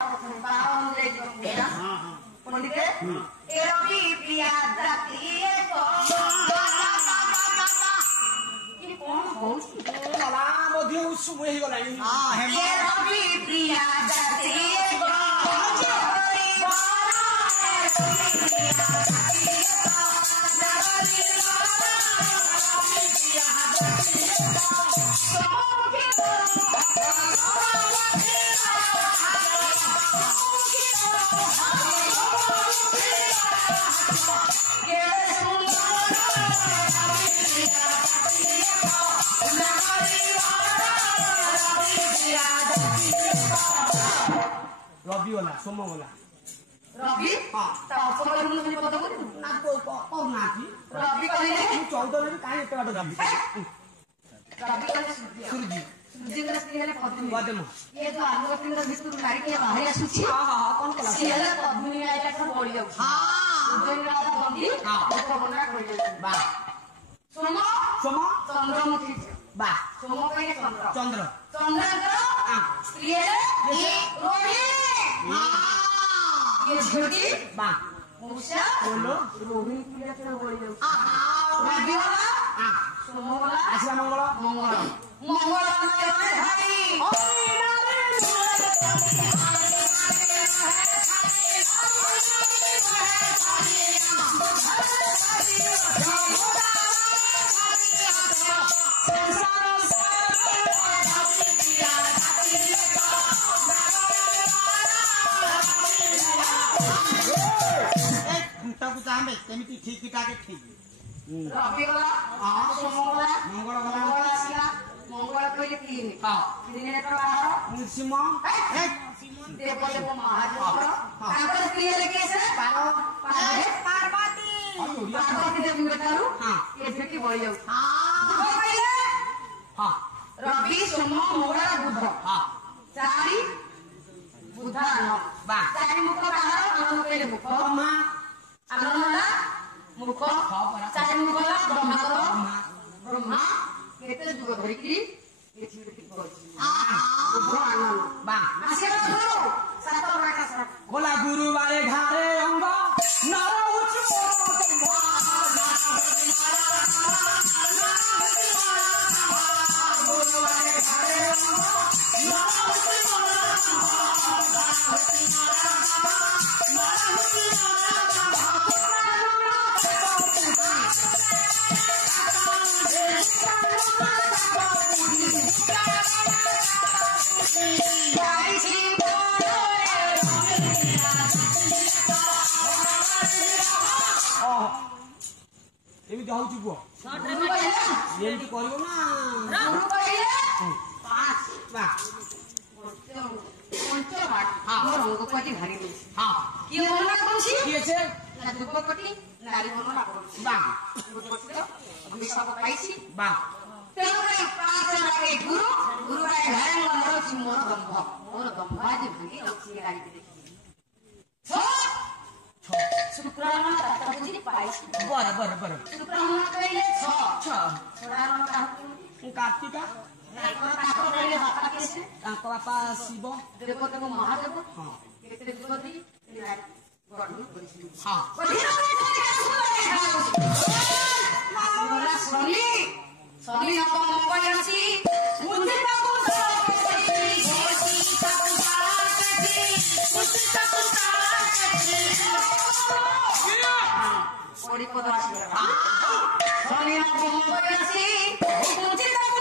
पंडित एरबी प्रिया जाति को कि कोन होउछि बाबा मध्य समय हे गलानी हां हे एरबी प्रिया जाति को रवि वाला सोम वाला रवि हां ता सोमवार दिन में पता करू ना को ना की रवि कहले 14 रे काई एते बात रवि रवि कहले सूर्य सूर्य का स्त्री है पद्मिनी पद्म ये जो आलू का पिंड भितर मारी के बाहर आसुछि हां हां कोन कला से है पद्मिनी आइला सब बोल जाउ हां उदय रात बंदी हां देखो बना कर जाउ बा सोम सोम चंद्रमुखी बा सोम कहले चंद्र चंद्र हां स्त्री है ये रवि हां ये झोटी बा उषा बोलो रोहिणी पिला के बोल जाउ रवि वाला हां सोम वाला आश्रा मंगल मंगल मंगल नारे हरि हरि नारे केमिति ठीक किटाके ठीक रवि वाला हां सोम वाला मंगल मंगल आसिला मंगल कहले 3 हां 3 रे प्रवाह नृसिंह देव देव महादेव तांकर स्त्री ले कैसे पार्वती पार्वती देवी बेटारू हां ये झेटी बोल जाऊ हां कहले हां रवि सोम मंगल बुध हां चारि बुध अन्न बा चारि मुख बाहर अन्न कहले मुख मा अन्न मुख चारि मुख ब्रह्मा ब्रह्मा केते जुग धरि की ये चिंतित करछि बुध अन्न बा आशीर्वाद गुरु सात प्रकाश बोला गुरुवारे घारे अंग नर उच्च गुरुवारे घारे अंग एमिति होउची गो एमिति करियो ना गुरु कहले 5 बा पंचबाट हां रंगपटी भारी दे हां की बनना कोछि किए छे ना धूपपटी नारी बनना कोछि बा धूपपटी तो हम सब पाइछि बा तेरे 5 लागे गुरु गुरु रे घरे मोर छि मोर दंभ आज भागी अछि गाड़ी दे छो शुक्राना ताता बुझी पाइछि बर शुक्राना कहले 6 छोड़ाना काहू कार्तिका ताको कहले बापा केसे ताको बापा शिव देवता को महादेव हां केते दुपति गडु करिछि हां शनि शनि नव मंगल अछि बुद्धि ताको ओडी पद अछि शनि नव मंगल अछि बुद्धि ताको